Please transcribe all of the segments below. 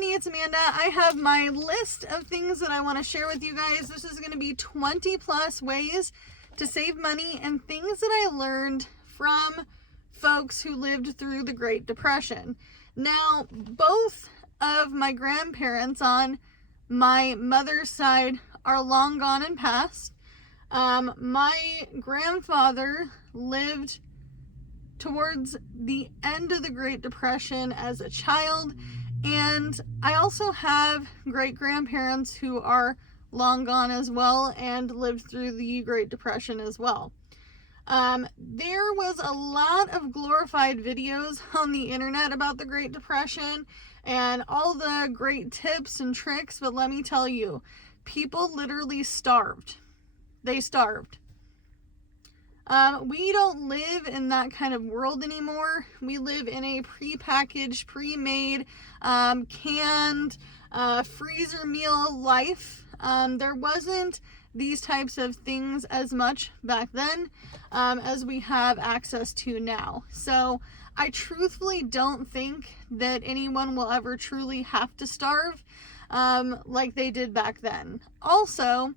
everybody, it's Amanda. I have my list of things that I want to share with you guys. This is going to be 20 plus ways to save money and things that I learned from folks who lived through the Great Depression. Now, both of my grandparents on my mother's side are long gone and past. My grandfather lived towards the end of the Great Depression as a child. And I also have great-grandparents who are long gone as well and lived through the Great Depression as well. There was a lot of glorified videos on the internet about the Great Depression and all the great tips and tricks, but let me tell you, people literally starved. They starved. We don't live in that kind of world anymore. We live in a pre-packaged, pre-made, canned, freezer meal life. There wasn't these types of things as much back then as we have access to now. So I truthfully don't think that anyone will ever truly have to starve like they did back then. Also,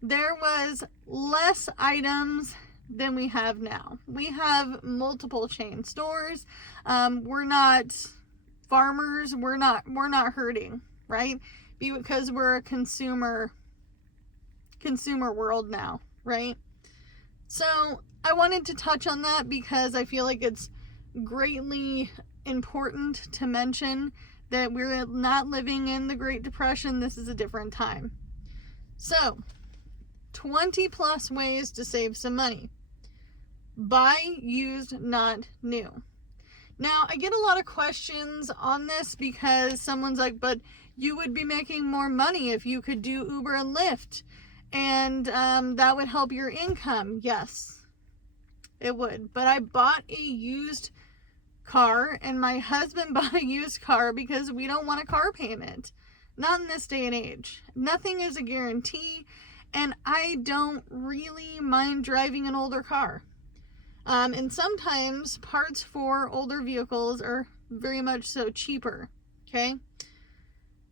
there was less items than we have now. We have multiple chain stores. We're not farmers. We're not hurting, right? Because we're a consumer world now, right? So I wanted to touch on that because I feel like it's greatly important to mention that we're not living in the Great Depression. This is a different time. So 20 plus ways to save some money. Buy used, not new. Now, I get a lot of questions on this because someone's like, but you would be making more money if you could do Uber and Lyft, and that would help your income. Yes, it would. But I bought a used car, and my husband bought a used car because we don't want a car payment. Not in this day and age. Nothing is a guarantee, and I don't really mind driving an older car. And sometimes parts for older vehicles are very much so cheaper, okay?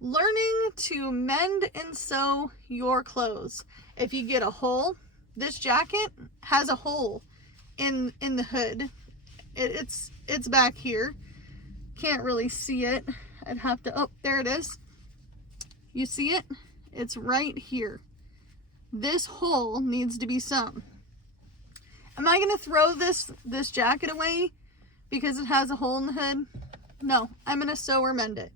Learning to mend and sew your clothes. If you get a hole, this jacket has a hole in the hood. It's back here. Can't really see it. I'd have to, oh, there it is. You see it? It's right here. This hole needs to be sewn. Am I going to throw this jacket away because it has a hole in the hood? No, I'm going to sew or mend it.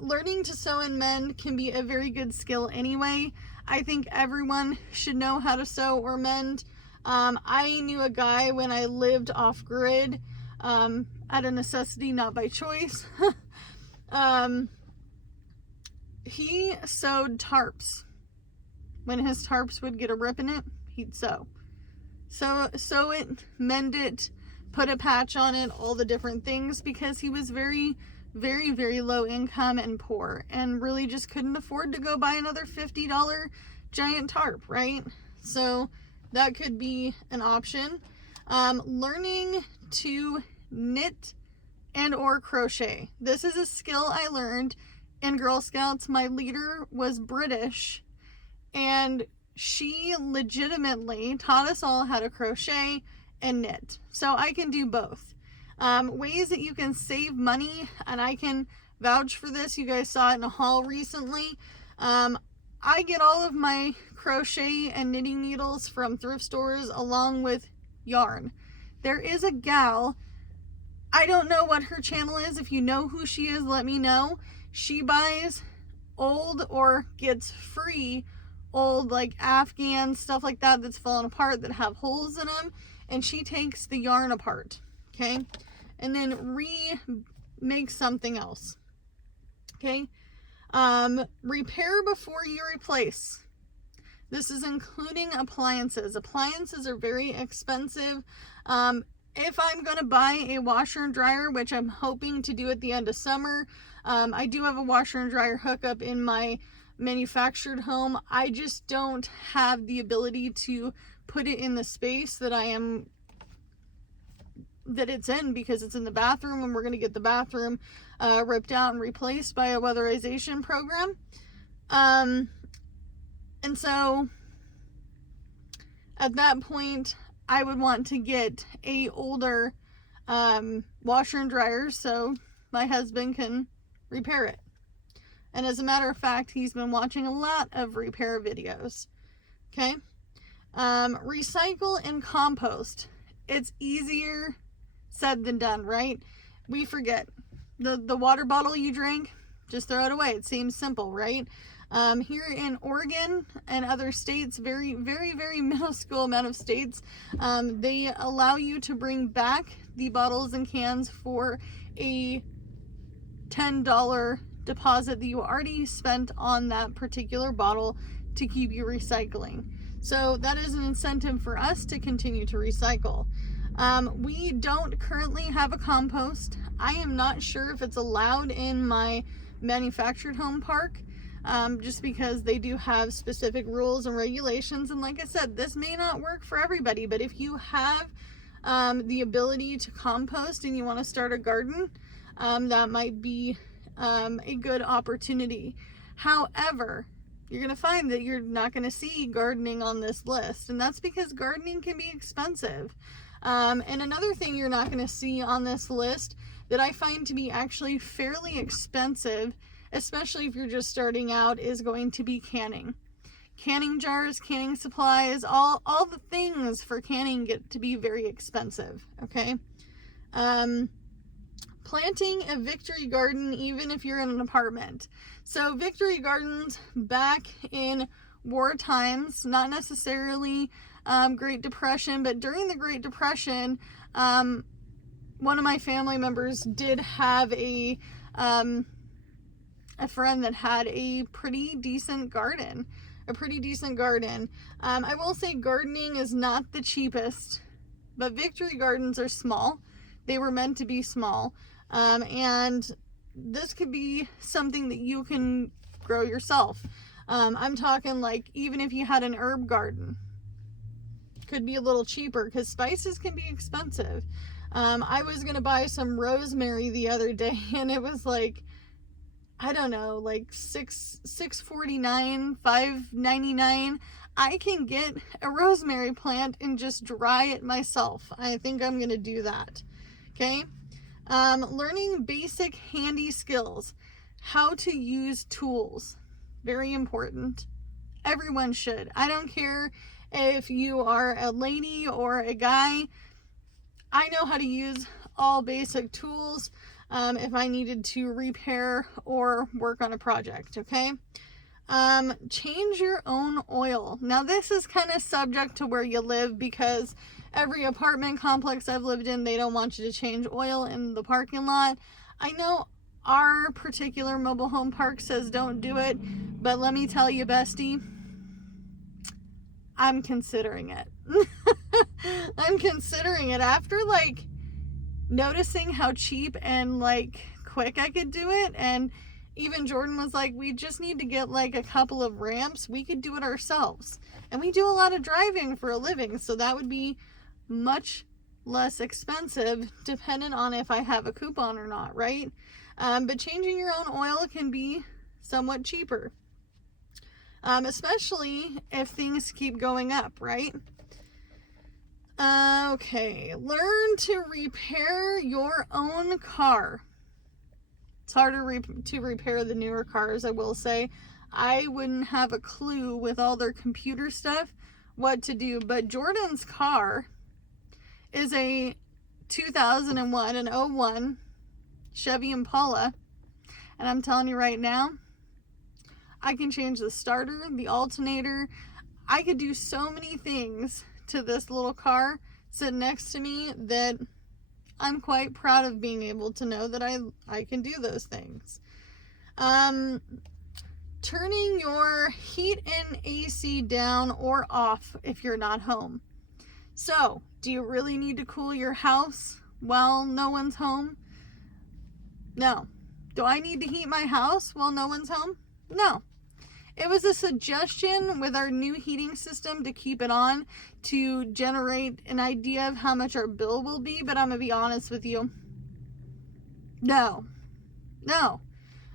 Learning to sew and mend can be a very good skill anyway. I think everyone should know how to sew or mend. I knew a guy when I lived off grid, out of necessity, not by choice. He sewed tarps. When his tarps would get a rip in it, he'd sew. Sew it, mend it, put a patch on it, all the different things, because he was very, very, very low income and poor and really just couldn't afford to go buy another $50 giant tarp, right? So that could be an option. Learning to knit and or crochet. This is a skill I learned in Girl Scouts. My leader was British, and she legitimately taught us all how to crochet and knit. So I can do both. Ways that you can save money, and I can vouch for this. You guys saw it in a haul recently. I get all of my crochet and knitting needles from thrift stores along with yarn. There is a gal, I don't know what her channel is. If you know who she is, let me know. She buys old or gets free old like Afghan stuff like that that's fallen apart that have holes in them, and she takes the yarn apart, okay, and then remakes something else, okay. Repair before you replace. This is including appliances. Appliances are very expensive. If I'm going to buy a washer and dryer, which I'm hoping to do at the end of summer, I do have a washer and dryer hookup in my manufactured home. I just don't have the ability to put it in the space that I am that it's in because it's in the bathroom and we're going to get the bathroom ripped out and replaced by a weatherization program. And so at that point, I would want to get a older washer and dryer so my husband can repair it. And as a matter of fact, he's been watching a lot of repair videos. Okay. Recycle and compost. It's easier said than done, right? We forget. The water bottle you drink, just throw it away. It seems simple, right? Here in Oregon and other states, very, very, very minuscule amount of states, they allow you to bring back the bottles and cans for a $10 deposit that you already spent on that particular bottle to keep you recycling. So that is an incentive for us to continue to recycle. We don't currently have a compost. I am not sure if it's allowed in my manufactured home park, just because they do have specific rules and regulations. And like I said, this may not work for everybody, but if you have the ability to compost and you want to start a garden, that might be a good opportunity. However, you're going to find that you're not going to see gardening on this list, and that's because gardening can be expensive. And another thing you're not going to see on this list that I find to be actually fairly expensive, especially if you're just starting out, is going to be canning. Canning jars, canning supplies, all the things for canning get to be very expensive, okay? Planting a victory garden, even if you're in an apartment. So victory gardens back in war times, not necessarily Great Depression, but during the Great Depression, one of my family members did have a friend that had a pretty decent garden. I will say gardening is not the cheapest, but victory gardens are small. They were meant to be small. And this could be something that you can grow yourself. I'm talking like even if you had an herb garden, could be a little cheaper because spices can be expensive. I was going to buy some rosemary the other day and it was like, I don't know, like $6.49, $5.99. I can get a rosemary plant and just dry it myself. I think I'm going to do that. Okay. Learning basic handy skills, how to use tools, very important. Everyone should. I don't care if you are a lady or a guy. I know how to use all basic tools if I needed to repair or work on a project, okay? Change your own oil. Now this is kind of subject to where you live because every apartment complex I've lived in, they don't want you to change oil in the parking lot. I know our particular mobile home park says don't do it, but let me tell you, bestie, I'm considering it. I'm considering it after like noticing how cheap and like quick I could do it. And even Jordan was like, we just need to get like a couple of ramps. We could do it ourselves. And we do a lot of driving for a living, so that would be much less expensive depending on if I have a coupon or not, right? But changing your own oil can be somewhat cheaper, especially if things keep going up, right? Okay, learn to repair your own car. It's harder to repair the newer cars, I will say. I wouldn't have a clue with all their computer stuff what to do, but Jordan's car is a 2001 and 01 Chevy Impala, and I'm telling you right now, I can change the starter, the alternator. I could do so many things to this little car sitting next to me that I'm quite proud of being able to know that I can do those things. Turning your heat and AC down or off if you're not home. So, do you really need to cool your house while no one's home? No. Do I need to heat my house while no one's home? No. It was a suggestion with our new heating system to keep it on to generate an idea of how much our bill will be, but I'm going to be honest with you. No.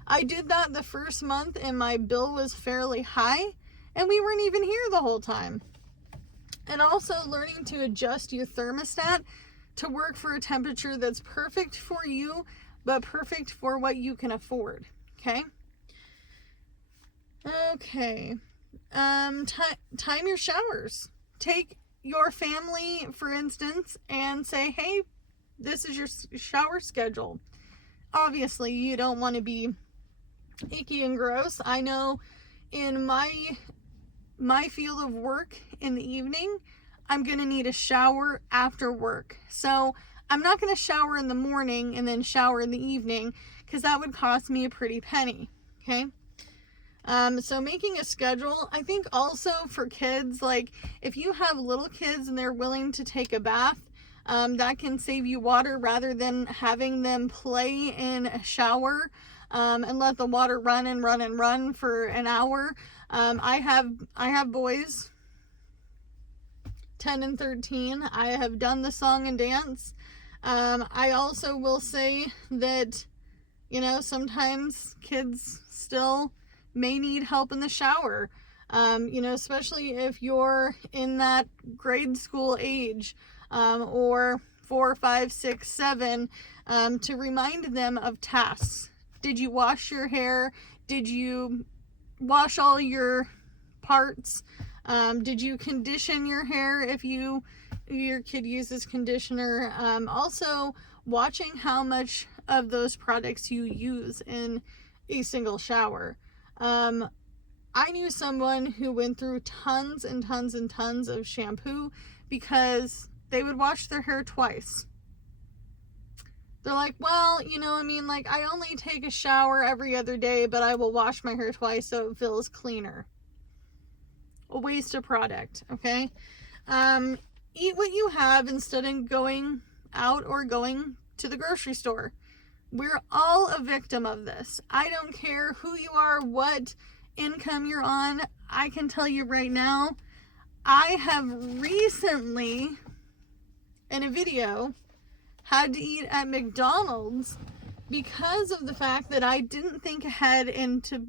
I did that the first month and my bill was fairly high and we weren't even here the whole time. And also learning to adjust your thermostat to work for a temperature that's perfect for you, but perfect for what you can afford. Okay. Time your showers. Take your family, for instance, and say, hey, this is your shower schedule. Obviously, you don't want to be icky and gross. I know in my field of work in the evening, I'm going to need a shower after work. So I'm not going to shower in the morning and then shower in the evening because that would cost me a pretty penny. Okay. So making a schedule, I think also for kids, like if you have little kids and they're willing to take a bath, that can save you water rather than having them play in a shower, and let the water run and run and run for an hour. I have boys 10 and 13. I have done the song and dance. I also will say that, sometimes kids still may need help in the shower. Especially if you're in that grade school age, or 4, 5, 6, 7, to remind them of tasks. Did you wash your hair? Did you wash all your parts? Did you condition your hair if your kid uses conditioner? Also watching how much of those products you use in a single shower. I knew someone who went through tons and tons and tons of shampoo because they would wash their hair twice. They're like, well, I only take a shower every other day, but I will wash my hair twice so it feels cleaner. A waste of product, okay? Eat what you have instead of going out or going to the grocery store. We're all a victim of this. I don't care who you are, what income you're on. I can tell you right now, I have recently, in a video, had to eat at McDonald's because of the fact that I didn't think ahead into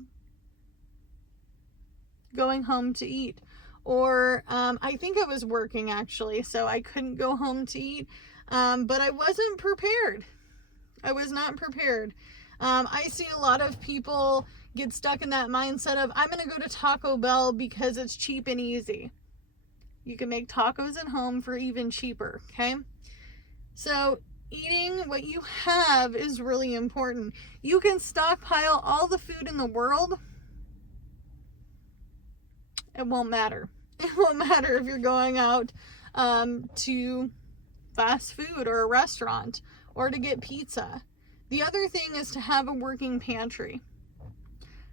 going home to eat. Or I think I was working actually, so I couldn't go home to eat. But I wasn't prepared. I was not prepared. I see a lot of people get stuck in that mindset of, I'm going to go to Taco Bell because it's cheap and easy. You can make tacos at home for even cheaper, okay? So eating what you have is really important. You can stockpile all the food in the world. It won't matter. It won't matter if you're going out to fast food or a restaurant or to get pizza. The other thing is to have a working pantry.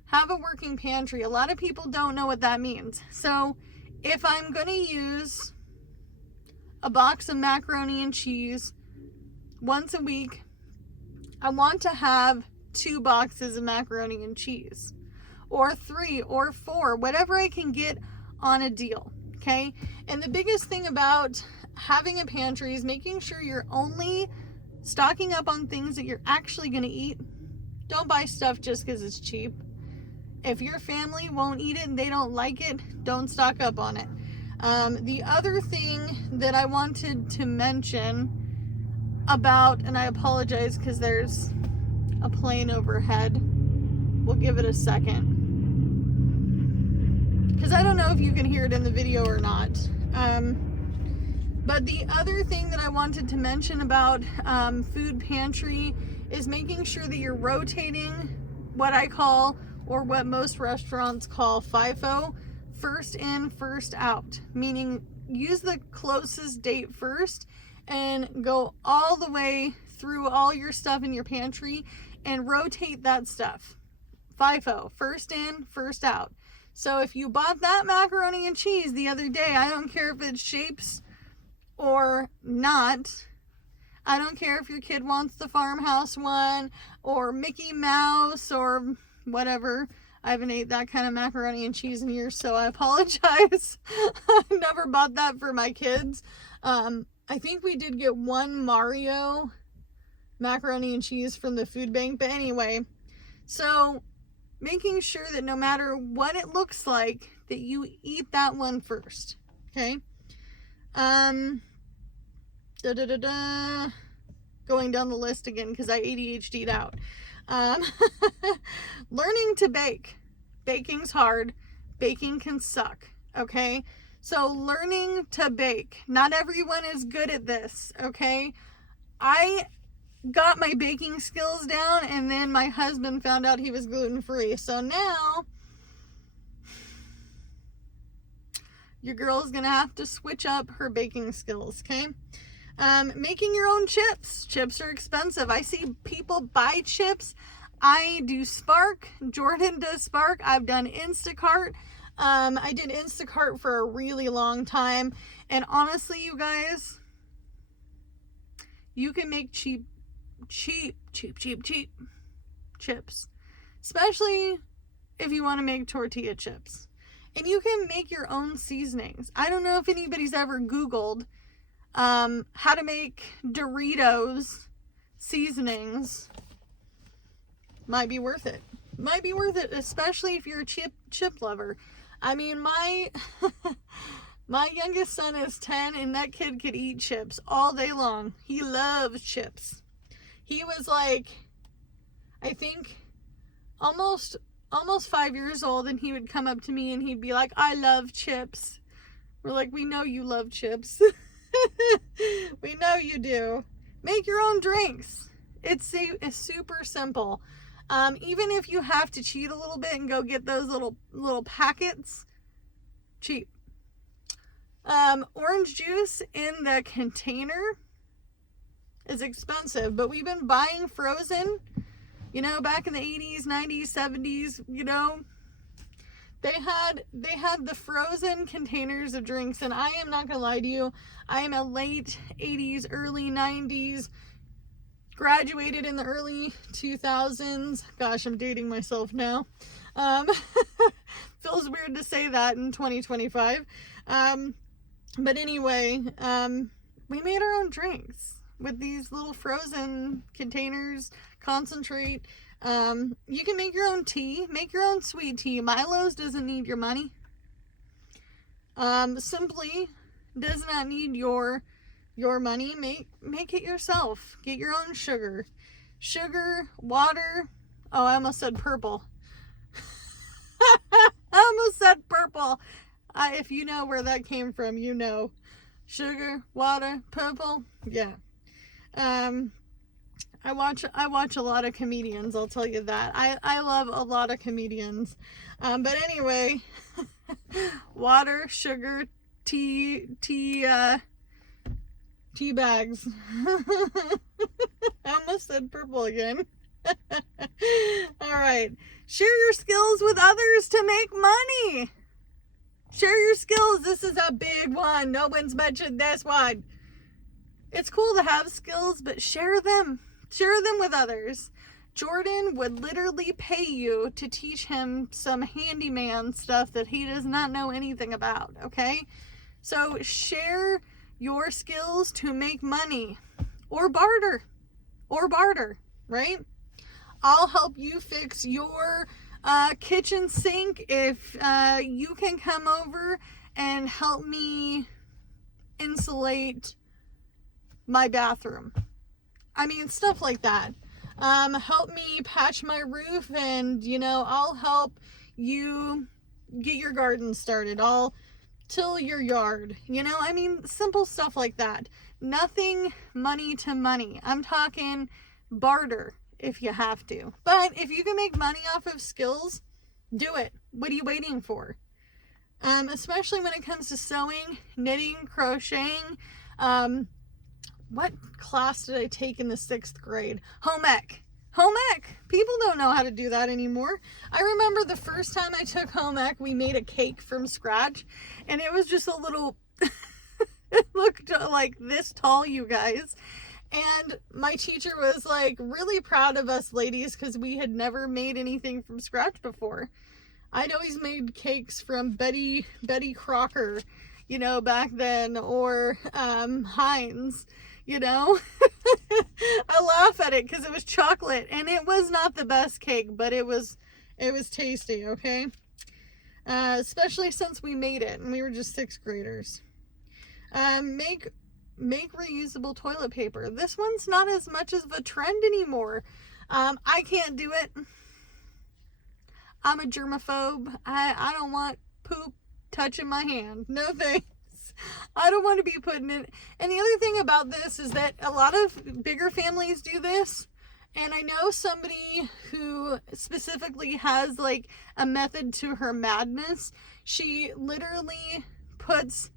Have a working pantry. A lot of people don't know what that means. So if I'm going to use a box of macaroni and cheese once a week, I want to have 2 boxes of macaroni and cheese, or 3 or 4, whatever I can get on a deal. Okay. And the biggest thing about having a pantry is making sure you're only stocking up on things that you're actually going to eat. Don't buy stuff just because it's cheap. If your family won't eat it and they don't like it, don't stock up on it. The other thing that I wanted to mention about, and I apologize because there's a plane overhead. We'll give it a second. Because I don't know if you can hear it in the video or not. But the other thing that I wanted to mention about food pantry is making sure that you're rotating what I call, or what most restaurants call, FIFO, first in, first out. Meaning use the closest date first and go all the way through all your stuff in your pantry and rotate that stuff. FIFO, first in, first out. So if you bought that macaroni and cheese the other day, I don't care if it shapes or not. I don't care if your kid wants the farmhouse one or Mickey Mouse or whatever. I haven't ate that kind of macaroni and cheese in years, so I apologize. I never bought that for my kids. I think we did get one Mario macaroni and cheese from the food bank, but anyway, so making sure that no matter what it looks like, that you eat that one first, okay? Going down the list again because I ADHD'd out. Learning to bake. Baking's hard. Baking can suck, okay? So learning to bake. Not everyone is good at this, okay? I got my baking skills down, and then my husband found out he was gluten-free. So now your girl's gonna have to switch up her baking skills, okay? Making your own chips. Chips are expensive. I see people buy chips. I do Spark. Jordan does Spark. I've done Instacart. I did Instacart for a really long time. And honestly, you guys, you can make cheap chips. Especially if you want to make tortilla chips. And you can make your own seasonings. I don't know if anybody's ever Googled how to make Doritos seasonings. Might be worth it. Might be worth it, especially if you're a chip lover. I mean, my youngest son is 10, and that kid could eat chips all day long. He loves chips. He was like, I think, almost 5 years old, and he would come up to me and he'd be like, I love chips. We're like, we know you love chips. We know you do. Make your own drinks. It's super simple. Even if you have to cheat a little bit and go get those little packets, cheap. Orange juice in the container is expensive, but we've been buying frozen, you know, back in the 80s, 90s, 70s, you know, they had the frozen containers of drinks, and I am not gonna lie to you, I am a late 80s, early 90s, graduated in the early 2000s. Gosh, I'm dating myself now. Feels weird to say that in 2025. But anyway, we made our own drinks with these little frozen containers, concentrate. You can make your own tea, make your own sweet tea. Milo's doesn't need your money. Simply does not need your money. Make it yourself. Get your own sugar, water. Oh, I almost said purple. I almost said purple. If you know where that came from, you know. Sugar, water, purple. Yeah. I watch a lot of comedians, I'll tell you that. I love a lot of comedians. But anyway, water, sugar, tea bags. I almost said purple again. All right. Share your skills with others to make money. Share your skills. This is a big one. No one's mentioned this one. It's cool to have skills, but share them. Share them with others. Jordan would literally pay you to teach him some handyman stuff that he does not know anything about, okay? So share your skills to make money, or barter, right? I'll help you fix your kitchen sink if you can come over and help me insulate my bathroom. I mean, stuff like that. Help me patch my roof, and, you know, I'll help you get your garden started. I'll till your yard, you know, I mean, simple stuff like that. Nothing money to money. I'm talking barter if you have to. But if you can make money off of skills, do it. What are you waiting for? Especially when it comes to sewing, knitting, crocheting. What class did I take in the 6th grade? Home ec. Home ec. People don't know how to do that anymore. I remember the first time I took home ec, we made a cake from scratch, and it was just a little, it looked like this tall, you guys. And my teacher was like really proud of us ladies because we had never made anything from scratch before. I'd always made cakes from Betty Crocker, you know, back then, or Heinz, you know. I laugh at it because it was chocolate and it was not the best cake, but it was tasty, okay? Especially since we made it and we were just 6th graders. Make reusable toilet paper. This one's not as much of a trend anymore. I can't do it. I'm a germaphobe. I don't want poop touching my hand. No thanks. I don't want to be putting it. And the other thing about this is that a lot of bigger families do this. And I know somebody who specifically has like a method to her madness. She literally puts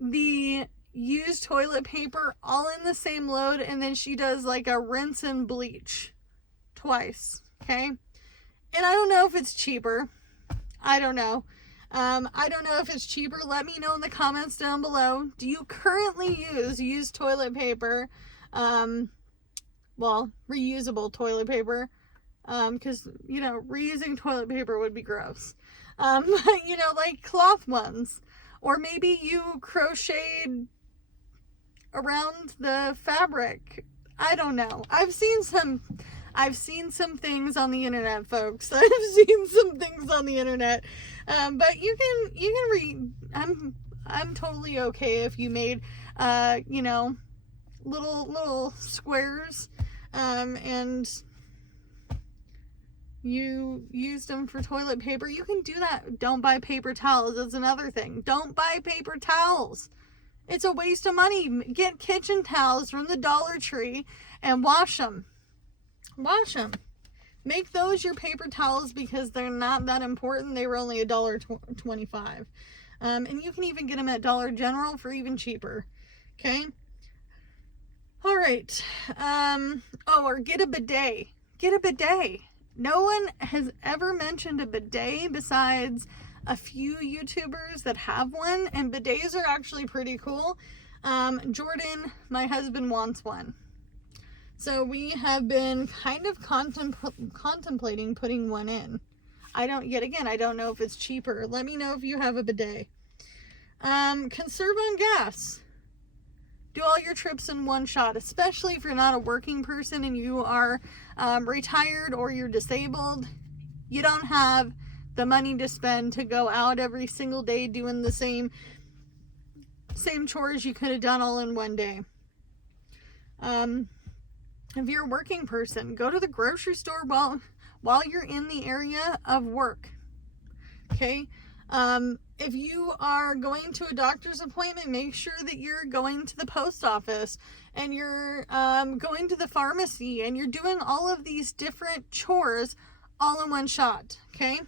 the used toilet paper all in the same load, and then she does like a rinse and bleach twice. Okay. And I don't know if it's cheaper. I don't know. I don't know if it's cheaper. Let me know in the comments down below. Do you currently use used toilet paper? Well, reusable toilet paper. Because, you know, reusing toilet paper would be gross. You know, like cloth ones. Or maybe you crocheted around the fabric. I don't know. I've seen some things on the internet, folks. I've seen some things on the internet. But you can read. I'm totally okay if you made you know, little squares and you used them for toilet paper. You can do that. Don't buy paper towels. That's another thing. Don't buy paper towels. It's a waste of money. Get kitchen towels from the Dollar Tree and wash them. Wash them. Make those your paper towels because they're not that important. They were only $1.25. And you can even get them at Dollar General for even cheaper. Okay? All right. Or get a bidet. Get a bidet. No one has ever mentioned a bidet besides a few YouTubers that have one, and bidets are actually pretty cool. Jordan, my husband, wants one. So we have been kind of contemplating putting one in. I don't know if it's cheaper. Let me know if you have a bidet. Conserve on gas. Do all your trips in one shot, especially if you're not a working person and you are retired or you're disabled. You don't have the money to spend to go out every single day doing the same chores you could have done all in one day. If you're a working person, go to the grocery store while you're in the area of work. Okay? If you are going to a doctor's appointment, make sure that you're going to the post office and you're going to the pharmacy and you're doing all of these different chores all in one shot. Okay?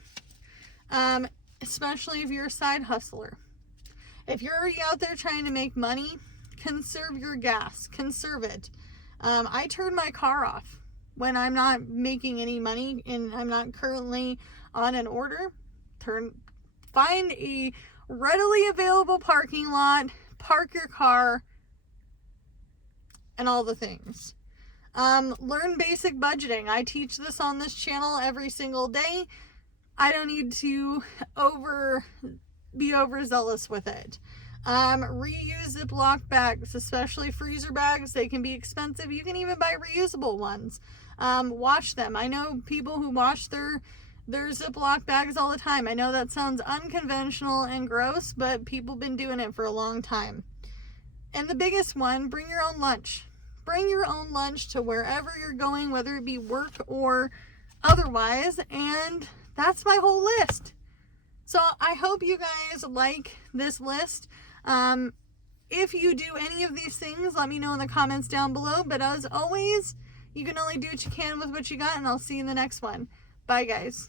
Especially if you're a side hustler. If you're already out there trying to make money, conserve your gas. Conserve it. I turn my car off when I'm not making any money and I'm not currently on an order. Find a readily available parking lot, park your car, and all the things. Learn basic budgeting. I teach this on this channel every single day. I don't need to be overzealous with it. Reuse Ziploc bags, especially freezer bags. They can be expensive. You can even buy reusable ones. Wash them. I know people who wash their Ziploc bags all the time. I know that sounds unconventional and gross, but people have been doing it for a long time. And the biggest one, bring your own lunch. Bring your own lunch to wherever you're going, whether it be work or otherwise. And that's my whole list. So I hope you guys like this list. If you do any of these things, let me know in the comments down below. But as always, you can only do what you can with what you got, and I'll see you in the next one. Bye, guys.